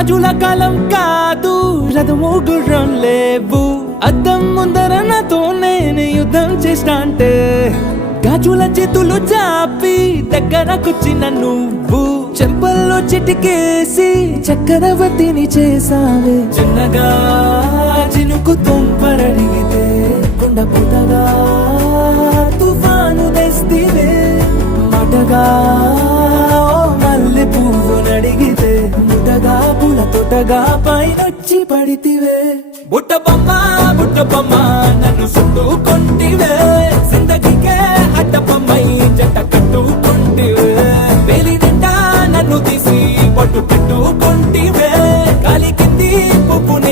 రాజుల కాలం కాదు, రథము గుర్రం లేవు. అద్దం ముందర నాతో నేను యుద్ధం చేస్తా అంటే గాజుల చేతులు చాపి దగ్గరకొచ్చిన నువ్వు చెంపల్లో చిటికేసి చక్రవర్తిని చేసావే. చిన్నగా చినుకు తుంపరడిగితే కొండ పుటగా తుఫాను తెస్తివే. మాటగా మల్లె పువ్వు నడిగితే ముటగా పుల తొటగా పైనొచ్చి పడితివే. బుట్ట బొమ్మ నన్ను చుట్టుకొంటివే. జిందగీకే అడ్డపమ్మై జంట కట్టుకొంటివే. వేలి నిండా నన్ను తీసి పట్టు పెట్టుకొంటివే. గాలి కింది పువ్వుని